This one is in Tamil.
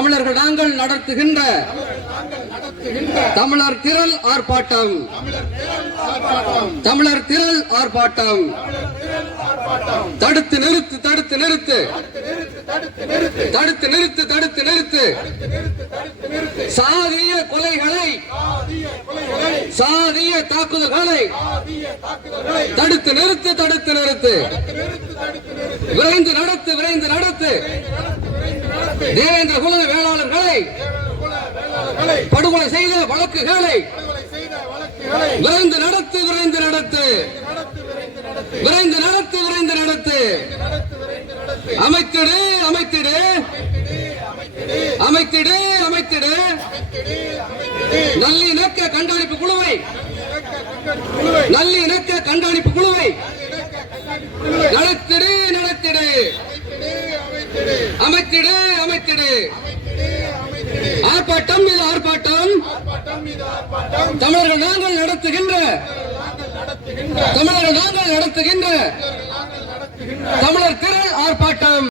தமிழர்கள் நாங்கள் நடத்துகின்ற தமிழர் திரள் ஆர்ப்பாட்டம். தமிழர் திரள் ஆர்ப்பாட்டம். தடுத்து நிறுத்து தடுத்து நிறுத்து. தடுத்து நிறுத்து தடுத்து நிறுத்து. சாதிய கொலைகளை சாதிய தாக்குதல்களை தடுத்து நிறுத்து தடுத்து நிறுத்து. விரைந்து நடத்து தேவேந்திர குல வேளாளர்களை படுகொலை செய்த வழக்குகளை விரைந்து நடத்து விரைந்து நடத்து. விரைந்து நடத்து விரைந்து நடத்து. அமைத்திடு அமைத்திடு. அமைத்திடு அமைத்திடு. நல்லிணக்க கண்காணிப்பு குழுவை. நல்லிணக்க கண்காணிப்பு குழுவை. நடத்திடு அமைத்திடு அமைத்திடு. ஆர்ப்பாட்டம் இது ஆர்ப்பாட்டம். தமிழர்கள் நாங்கள் நடத்துகின்ற. தமிழர்கள் நாங்கள் நடத்துகின்ற. தமிழர் திரள் ஆர்ப்பாட்டம்.